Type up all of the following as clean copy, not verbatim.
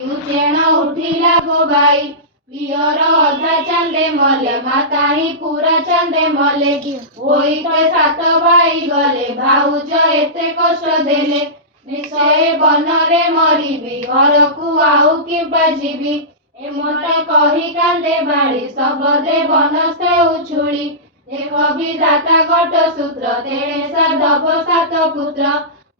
उचेण उठिला go by पियर अधा चांदे मले माताही पूरा चांदे मले होई तो सात भाई गले भाउज एते कष्ट देले निश्चय बनरे मरिबी घर को आउ किंबा जीवी एमते कही कांदे बाड़ी सबदे बनस्ते उछुड़ी देख विधाता घट सूत्र तेणे साधव सात पुत्र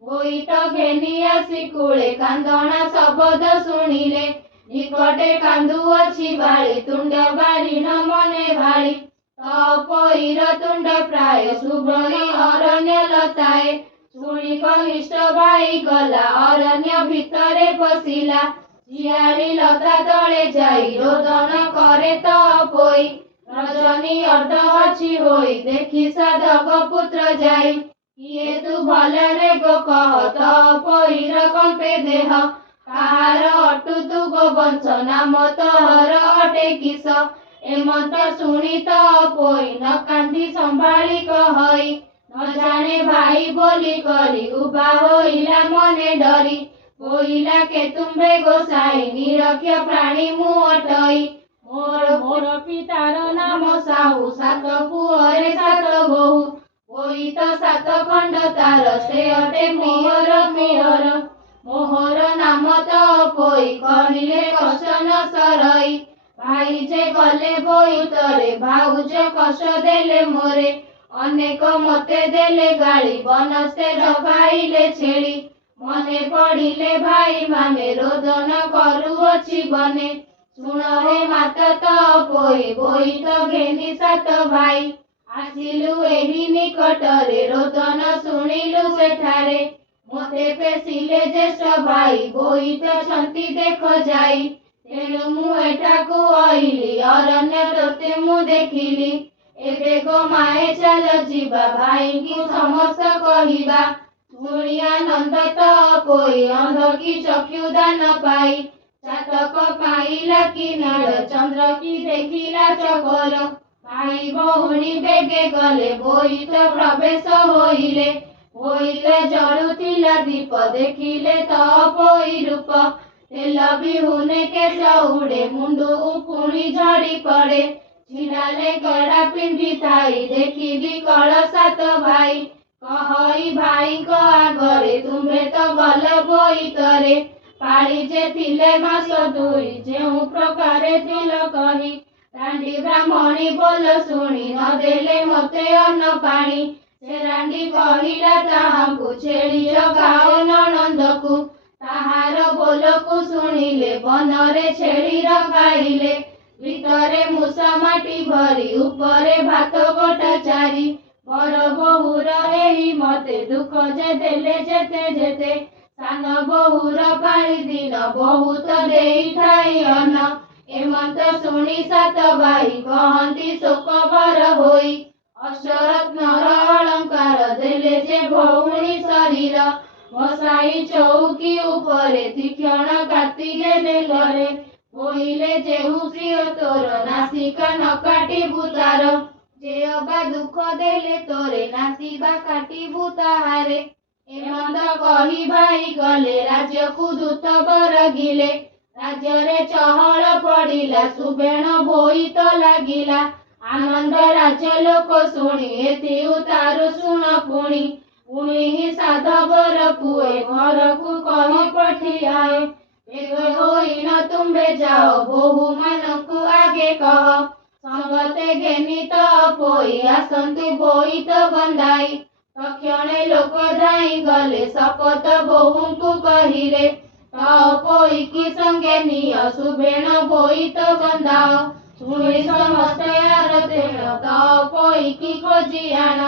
होई तो घेनी आसी कूले कांदणा शब्द शुणिले निकटे कांदुअछि बाड़ी तुंड बारी न मने भाड़ी तपोईर तुंड प्राय शुभ्री अरण्य लताए शुणी कनिष्ठ भाई गला अरण्य भितरे पशिला जियारी लता तले जाई रोदन करे तपोई रजनी अर्ध अछि होई देखी साधव पुत्र जाई किए तू भलरे गो कह तपोईर कंपे देह काहार अटु तू गो वंश नाम तोहर अटे किस एमत शुणी तपोई न कांदी संभाली कहई न जाने भाई बोली करी उबा होइला मने डरी बोइला के तुम्बे गोसाई निरक्ष प्राणी मु अटई मोर मोर पितार नाम साहू सात पुअरे सात बहु होई तो सात खंड तार से अटे मिहर मिहर मोहर नाम तपोई कहिले कष्ट न सरई भाई जे गले बोइतरे भाउज कष्ट देले मोरे अनेक मते देले गाड़ी बनस्ते जगाइले छेड़ी मने पड़िले भाई माने रोदन करुअछि बने शुण हे माता तपोई बोइत घेनी सात भाई आसिलु एही निकटरे रोदन शुणिलु सेठारे मते पेशिले ज्येष्ठ भाई बोइत छंती देख जाई तेणु मु एठाकु आइली अरण्य तोते मु देखिली एबे गो माए चल जीवा भाई की समस्त कहिबा शुणी आनंद तपोई अंध की चक्षु दान पाई चातक पाइला कि नील चंद्र की देखिला चकोर भाई बहुणी बेगे गले बोइत प्रवेश होइले होइले जळुथिला दीप देखिले तपोई रूप तेल बिहुने केश उड़े मुंडू उपुणी झड़ी पड़े छिड़ाले गड़ा पिंधी थाई देखी विकल सात भाई कहई भाई को आगरे तुम्हे तो गल बोइतरे पाड़ी जे थिले मास दुई जेउ प्रकारे थिल कही रांडी ब्राह्मणी बोल शुणी न देले मते अन्न पानी से रांडी कहिला ताहांकु छेड़ी जगाओ ननंदकु ताहार बोलकु शुणिले बनरे छेड़ी रखाइले भितरे मूसा माटी भरी उपरे भात गोटा चारी बड़ बहुर एही मते दुख जे देले जेते जेते सान बहुर पाଳି दिन बहुत देई ठाई अन्न एमत शुणी सात भाई कहती शोक भर होई अष्टरत्नर अलंकार देले जे भौणी शरीर बसाई चौकी उपरे तीक्षण काटिले नेलरे बोइले जेहु प्रिय तोर नासिका न काटिबु तार जे अबा दुख देले तोरे नासिबा काटिबु ताहारे एमंत कही भाई गले राज्य को दूत बरगिले राज्य रे चहल पड़िला सुबेण बोइत लागिला आनंद राज्य लोक शुणी एति उतारु शुण पुणी पुणी ही साधवर पुए घर को कही पठियाए बेग होई न तुम्बे जाओ बहु मन को आगे कह संगते घेनी तपोई आसंतु बोइत बंदाई तक्षणे लोक धाई गले शपथ बहु को कहिले तपोई की संगे निय सुबेण बोइत बंदाओ शुणी समस्त आरतेण तपोई की खोजी आण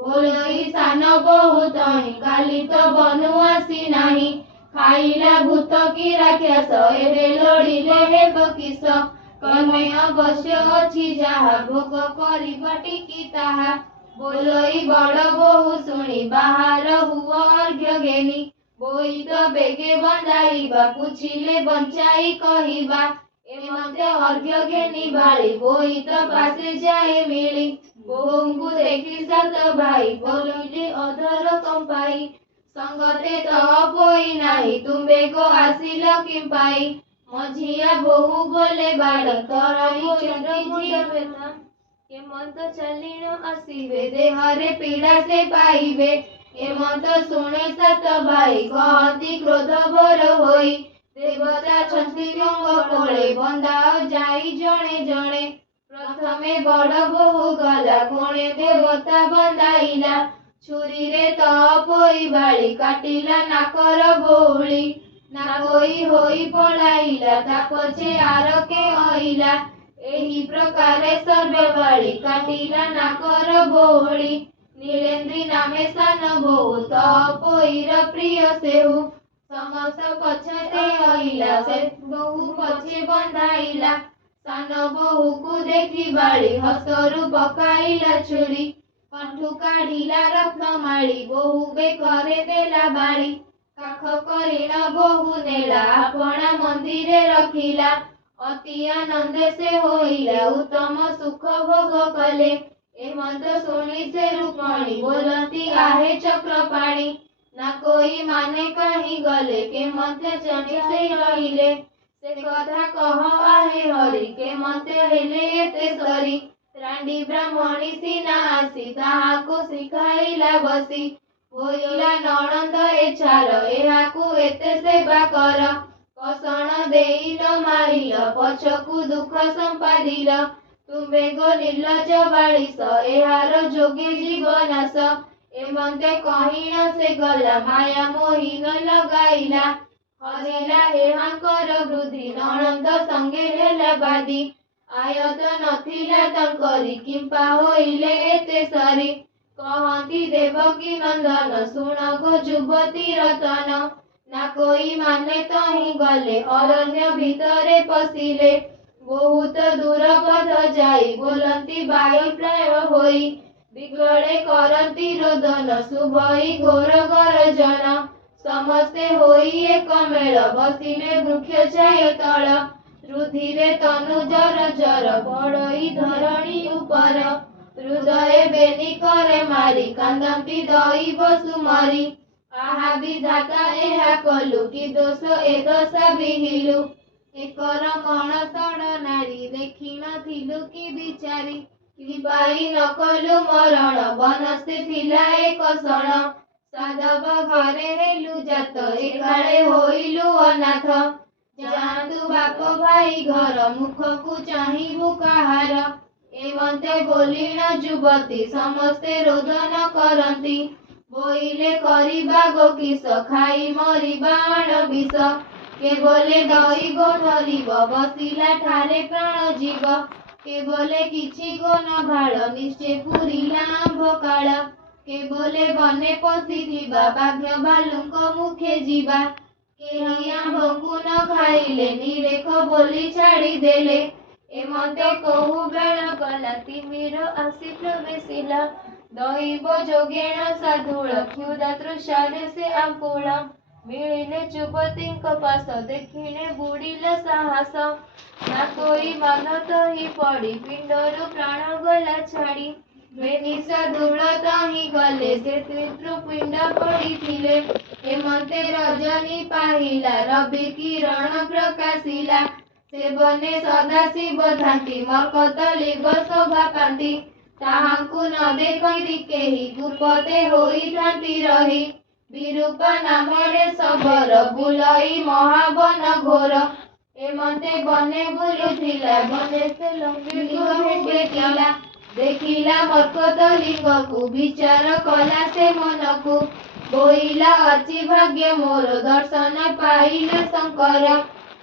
बोलई सान बहुत काली तो बनु आसी नाही खाइला भूत की राक्षस एबे लड़िले हेब किस कमे अवश्य अछि जाहा भोग करिबा टिकी ताहा बोलई बड़ बहु शुणी बाहर हुआ अर्घ्य घेनी बोइत बेगे बंदाइबा पूछिले बंचाई कहिबा एमते अर्घ्य घेनी बाड़ी बोइत पासे जाए मिली बोहंगु देखी सात भाई बोलिले अधर कंपाई संगते तपोई नाही तुम्बे को आसिल किंपाई ମଝିଆ ବୋହୂ ବୋଲେ ବାଡ଼ି ତରଣୀ ମୁଣ୍ଡ ଚୁଟି ବ୍ୟଥା କେମନ୍ତ ଚାଲିଣ ଆସିବେ ଦେହରେ ପୀଡ଼ା ସେ ପାଇବେ। ଏମନ୍ତ ଶୁଣେ ସାତ ଭାଇ କହନ୍ତି କ୍ରୋଧ ଭୋର ହୋଇ ଦେବତା ଅଛନ୍ତି ଗଙ୍ଗ କୋଳେ ବନ୍ଦାଅ ଯାଇ ଜଣେ ଜଣେ। ପ୍ରଥମେ ବଡ଼ ବୋହୂ ଗଲା କୋଣେ ଦେବତା ବନ୍ଦାଇଲା ଛୁରୀରେ ତପୋଇ ବାଳି କାଟିଲା ନାକର ବଉଳି। ନାକୋଇ ହୋଇ ପଳାଇଲା ତା ପଛେ ଆରକେ ଅଇଲା ଏହି ପ୍ରକାରେ ସର୍ବେ ବାଳି କାଟିଲା ନାକର ବଉଳି। ନୀଳେନ୍ଦ୍ରୀ ନାମେ ସାନ ବୋହୂ ତପୋଇର ପ୍ରିୟ ସେହୁ ସମସ୍ତ ପଛରେ ଅଇଲା ସେ ବୋହୂ ପଛେ ବନ୍ଧାଇଲା। ସାନ ବୋହୂକୁ ଦେଖି ବାଳି ହସରୁ ପକାଇଲା ଛୁରୀ କଣ୍ଠୁ କାଢିଲା ରତ୍ନ ମାଳି ବୋହୂ ବେକରେ ଦେଲା ବାଳି। କାଖ କରିଣ ବୋହୂ ନେଲା ଆପଣା ମନ୍ଦିରେ ରଖିଲା ଅତି ଆନନ୍ଦେ ସେ ହୋଇଲା ଉତ୍ତମ ସୁଖ ଭୋଗ କଲେ। ଏମନ୍ତ ଶୁଣି ସେ ରୁକ୍ମଣୀ ବୋଲନ୍ତି ଆହେ ଚକ୍ରପାଣି ନାକୋଇ ମାନେ କାହିଁ ଗଲେ କେମନ୍ତେ ଜାଣି ସେ ରହିଲେ। ସେ କଥା କହ ଆହେ ହରି କେମନ୍ତେ ହେଲେ ଏତେ ସରି। ରାଣ୍ଡି ବ୍ରାହ୍ମଣୀ ସିନା ଆସି ତାହାକୁ ଶିଖାଇଲା ବସି ବୋଇଲା ନଣନ୍ଦ ଏଛାର ଏହାକୁ ଏତେ ସେବା କର। କଷଣ ଦେଇଲ ମାରିଲ ପଛକୁ ଦୁଃଖ ସମ୍ପାଦିଲ ତୁମେ ଗୋ ନିର୍ଲଜ ବାଳିଶ ଏହାର ଯୋଗେ ଜୀବନାଶ। ଏମନ୍ତେ କହିଣ ସେ ଗଲା ମାୟା ମୋହିନ ଲଗାଇଲା ହରିଲା ଏହାଙ୍କର ବୃଦ୍ଧି ନଣନ୍ଦ ସଙ୍ଗେ ହେଲା ବାଦୀ। ଆୟତ ନଥିଲା ତାଙ୍କରି କିମ୍ପା ହୋଇଲେ ଏତେ ସରି। କହନ୍ତି ଦେବକୀ ନନ୍ଦନ ଶୁଣ ଗୋ ଯୁବତୀ ରତନ ନାକୋଇ ମାନେ ତହିଁ ଗଲେ ଅରଣ୍ୟ ଭିତରେ ପଶିଲେ। ବହୁତ ଦୂର ପଥ ଯାଇ ବୋଲନ୍ତି ବାୟୁ ପ୍ରାୟ ହୋଇ ବିକଳେ କରନ୍ତି ରୋଦନ ଶୁଭଇ ଘୋର ଗରଜନ। ସମସ୍ତେ ହୋଇ ଏକ ମେଳ ବସିଲେ ବୃକ୍ଷ ଛାୟ ତଳ ରୁଧିରେ ତନୁ ଜର ଜର ପଡ଼ଇ ଧରଣୀ ଉପର। ହୃଦୟ ବେନି କରେ ମାରି କାନ୍ଦନ୍ତି ଦଇବ ସୁମରି ଆହା ବିଧାତା ଏହା କଲୁ କି ଦୋଷ ଏ ଦଶା ବିହିଲୁ। ଏକର କଣ ସଡ଼ ନାରୀ ଦେଖିନଥିଲୁ କି ବିଚାରି କି ପାଇ ନ କଲୁ ମରଣ ବନସ୍ତେ ଥିଲା ଏକ ଶଣ। ସାଧବ ଘରେ ହେଲୁ ଜାତ ଏକାଳେ ହୋଇଲୁ ଅନାଥ ଯାଆନ୍ତୁ ବାପ ଭାଇ ଘର ମୁଖକୁ ଚାହିଁବୁ କାହାର। ଏମନ୍ତେ ବୋଲିଣ ଯୁବତୀ ସମସ୍ତେ ରୋଦନ କରନ୍ତି ବୋଇଲେ କରିବା ଗୋ କିସ ଖାଇ ମରିବା ଆଣ ବିଷ। କେବଲେ ଦଇ ଗୋ ଧରିବ ବସିଲା ଠାରେ ପ୍ରାଣ ଯିବ କେବଲେ କିଛି ଗୋ ନ ଭାଳ ନିଶ୍ଚେ ପୁରିଲା ଆମ୍ଭ କାଳ। କେବଲେ ବନେ ପଶିଥିବା ବାଘ ଭାଲୁଙ୍କ ମୁଖେ ଯିବା କେହି ଆମ୍ଭଙ୍କୁ ନ ଖାଇଲେ ନିରେଖ ବୋଲି ଛାଡ଼ିଦେଲେ। ଏମନ୍ତେ କହୁ ବେଳ ଗଲା ତିମିର ଆସି ପ୍ରବେଶିଲା ଦଇବ ଯୋଗେଣ ସାଧୁଳ କ୍ଷୁଧା ତୃଷାରେ ସେ ଆକୁଳ। ମିଳିଲେ ଯୁବତୀଙ୍କ ପାଶ ଦେଖିଲେ ବୁଡ଼ିଲା ସାହସ ନାକୋଇ ମାନ ତହି ପଡ଼ି ପିଣ୍ଡରୁ ପ୍ରାଣ ଗଲା ଛାଡ଼ି। ବେନିଶ ଧୂଳ ତହିଁ ଗଲେ ସେ ପିତୃପିଣ୍ଡ ପଡ଼ିଥିଲେ। ଏମନ୍ତେ ରଜନୀ ପାହିଲା ରବି କିରଣ ପ୍ରକାଶିଲା ସେ ବନେ ସଦାଶିବ ଧାନ୍ତି ମର୍କତଲିବ ଶୋଭା ପାନ୍ତି। ତାହାଙ୍କୁ ନ ଦେଖନ୍ତି କେହି ଗୁପତେ ହୋଇଥାନ୍ତି ରହି ବିରୂପା ନାମରେ ଶବର ବୁଲଇ ମହାବନ ଘୋର। ଏମନ୍ତେ ବନେ ବୁଲୁଥିଲା ବନେ ସେ ଲିଙ୍ଗ ଭେଟିଲା ଦେଖିଲା ମର୍କତଲିଙ୍ଗକୁ ବିଚାର କଲା ସେ ମନକୁ ବୋଇଲା ଅଚି ଭାଗ୍ୟ ମୋର ଦର୍ଶନ ପାଇଲା ଶଙ୍କର।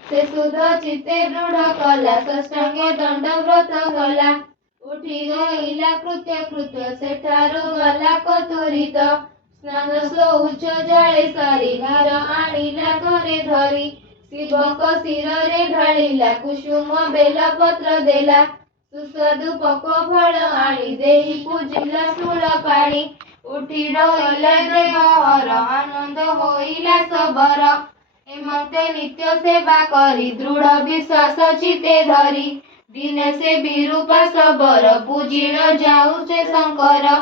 ସେ ସୁଧ ଚିତ୍ତେ ଦୃଢ଼ କଲା ଷଷ୍ଠାଙ୍ଗ ଦଣ୍ଡବ୍ରତ କଲା ଉଠି ଗଇଲା କୃତ୍ୟ କୃତ୍ୟ ସେଠାରୁ ଗଲା କତୁରିତ ସ୍ନାନ ଶୌଚ ଜାଳେ ସାରି ନୀର ଆଣିଲା ଘରେ ଧରି ଶିବଙ୍କ ଶିରରେ ଢାଳିଲା କୁସୁମ ବେଲପତ୍ର ଦେଲା ସୁସ୍ୱାଦୁ ପକ ଫଳ ଆଣି ଦେଇ ପୂଜିଲା ଶୂଳ ପାଣି ଉଠି ରହିଲା ଦେବହର ଆନନ୍ଦ ହୋଇଲା ସବର। ଏମନ୍ତେ ନିତ୍ୟ ସେବା କରି ଦୃଢ଼ ବିଶ୍ୱାସ ଚିତେ ଧରି ଦିନେ ସେ ବିରୂପା ଶବର ପୂଜିଣ ଯାଉ ସେ ଶଙ୍କର।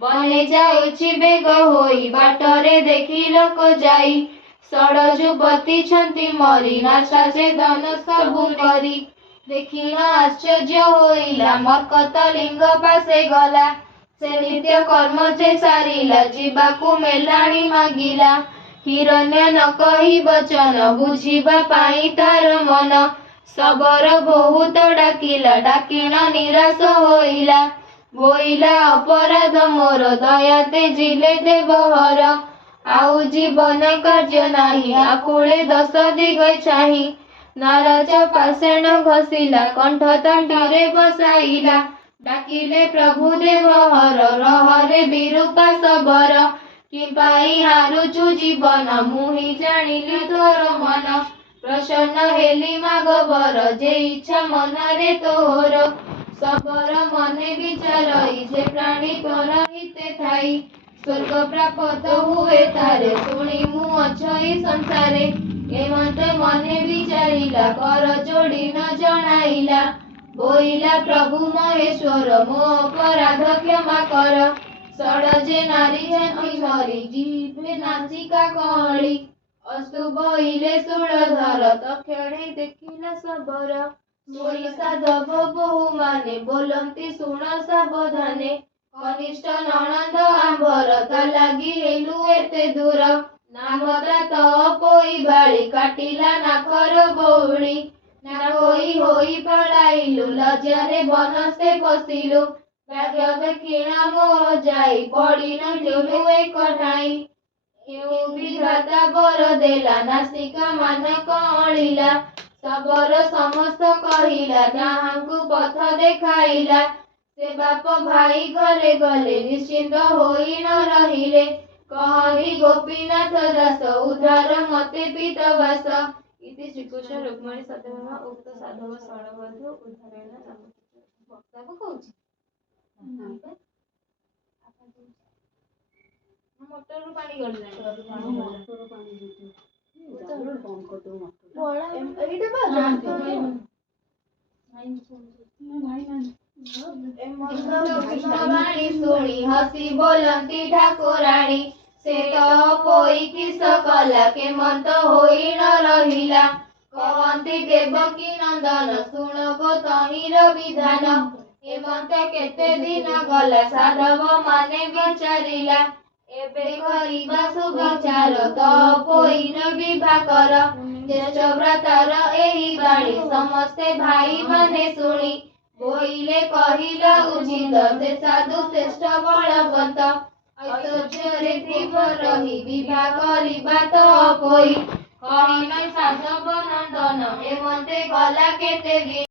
ବନେ ଯାଉଛି ବେଗ ହୋଇ ବାଟରେ ଦେଖି ଲୋକ ଯାଇ ଷଡ଼ ଯୁବତୀ ଛନ୍ତି ମରି ନାଶା ସେ ଧନ ସବୁ କରି ଦେଖିଣ ଆଶ୍ଚର୍ଯ୍ୟ ହୋଇଲା ମର୍କତ ଲିଙ୍ଗ ପାଶେ ଗଲା ସେ ନିତ୍ୟ କର୍ମ ଯେ ସାରିଲା ଯିବାକୁ ମେଲାଣି ମାଗିଲା ହିରଣ୍ୟ ନ କହି ବଚନ ବୁଝିବା ପାଇଁ ତାର ମନ ଶବର ବହୁତ ଡାକିଲା ଡାକିଣ ନିରାଶ ହୋଇଲା ବୋଇଲା ଅପରାଧ ମୋର ଦୟା ତେଜିଲେ ଦେବହର ଆଉ ଜୀବନ କାର୍ଯ୍ୟ ନାହିଁ ଆକୁଳେ ଦଶ ଦିଗ ଚାହିଁ ନାରାଜ ପାଷାଣ ଘଷିଲା କଣ୍ଠ ତଣ୍ଟିରେ ବସାଇଲା ଡାକିଲେ ପ୍ରଭୁ ଦେବହର ରହରେ ବିରୂପା ଶବର କି ପାଇଁ ହାରୁଛୁ ଜୀବନ ମୁଁ ହିଁ ଜାଣିଲି ତୋର ମନ ପ୍ରସନ୍ନ ହେଲି ମାଗବର ଯେ ଇଚ୍ଛା ମନରେ ତୋର ଶବର ମନେ ବିଚାରଇ ଯେ ପ୍ରାଣୀ ତୋର ହିତେ ଥାଇ ସ୍ୱର୍ଗ ପ୍ରାପ୍ତ ହୁଏ ତାରେ ଶୁଣି ମୁଁ ଅଛଇ ସଂସାରେ ଏମନ୍ତ ମନେ ବିଚାରିଲା କର ଯୋଡ଼ି ନ ଜଣାଇଲା ବୋଇଲା ପ୍ରଭୁ ମହେଶ୍ୱର ମୋ ଅପରାଧ କ୍ଷମା କର ଷଡ଼ ଯେ ନାରୀ ଜାତି ମରି ଯିବେ ନାଚିକା କଅଳି ଅଶ୍ରୁ ବୋଇଲେ ଶୂଳଧର ତକ୍ଷଣେ ଦେଖିଲା ଶବର ଶୋଇ ସାଧବ ବୋହୂ ମାନେ ବୋଲନ୍ତି ଶୁଣ ସାବଧାନେ କନିଷ୍ଠ ନଣନ୍ଦ ଆମ୍ଭର ତା ଲାଗି ହେଲୁ ଏତେ ଦୂର ନାମତା ତ ପୋଇ ବାଳି କାଟିଲା ନାକର ବଉଳି ନା କୋଇ ହୋଇ ପଳାଇଲୁ ଲଜ୍ଜାରେ ବନସ୍ତେ ପଶିଲୁ ଭାଗ୍ୟ ଦେଖିଣା ମୋର ଯାଇ ପଡ଼ିନଥିଲୁ ଏକ ଠାଇଁ କେଉଁ ବିଧାତା ବର ଦେଲା ନାସିକା ମାନ କଅଁଳିଲା ଶବର ସମସ୍ତ କହିଲା ତାହାଙ୍କୁ ପଥ ଦେଖାଇଲା ସେ ବାପ ଭାଇ ଗଲେ ଗଲେ ନିଶ୍ଚିନ୍ତ ହୋଇ ନ ରହିଲେ କହନ୍ତି ଗୋପୀନାଥ ଦାସ ଉଦ୍ଧାର ମତେ ପିତବାସ ଇତି ଶ୍ରୀକୃଷ୍ଣ ରୁକ୍ମଣୀ ସତ୍ୟଭାମା ଉକ୍ତ ସାଧବ ଷଡ଼ବଧୂ ଉଦ୍ଧାରେଣ ନାମ ବକ୍ତା ପକଉଛି ମୋଟରରୁ ପାଣି ଗଡ଼ିଲାଣି ବାଣୀ ଶୁଣି ହସି ବୋଲନ୍ତି ଠାକୁରାଣୀ ସେ ତ ପୋଇ କିସ କଲା କେମନ୍ତ ହୋଇ ନ ରହିଲା କହନ୍ତି ଦେବକୀ ନନ୍ଦନ ଶୁଣ ଗୋ ତହିଁର ବିଧାନ ଏମନ୍ତ କେତେ ଦିନ ଗଲା ସାଧବ ମାନେ ବିଚାରିଲା ଏବେ କରିବା ସୁବିଚାର ତ ପୋଇର ବିଭାକର ଜ୍ୟେଷ୍ଠ ଭ୍ରାତାର ଏହି ବାଣୀ ସମସ୍ତେ ଭାଇ ମାନେ ଶୁଣି ବୋଇଲେ କହିଲା ଉଚିତ ସେ ସାଧୁ ଶ୍ରେଷ୍ଠ ବଳବନ୍ତ ଐଶ୍ୱର୍ଯ୍ୟରେ ଥିବ ରହି ବିଭା କରିବା ତ ପୋଇ କହିଲେ ସାଧବ ନନ୍ଦନ ଏମନ୍ତେ ଗଲା କେତେ ଦିନ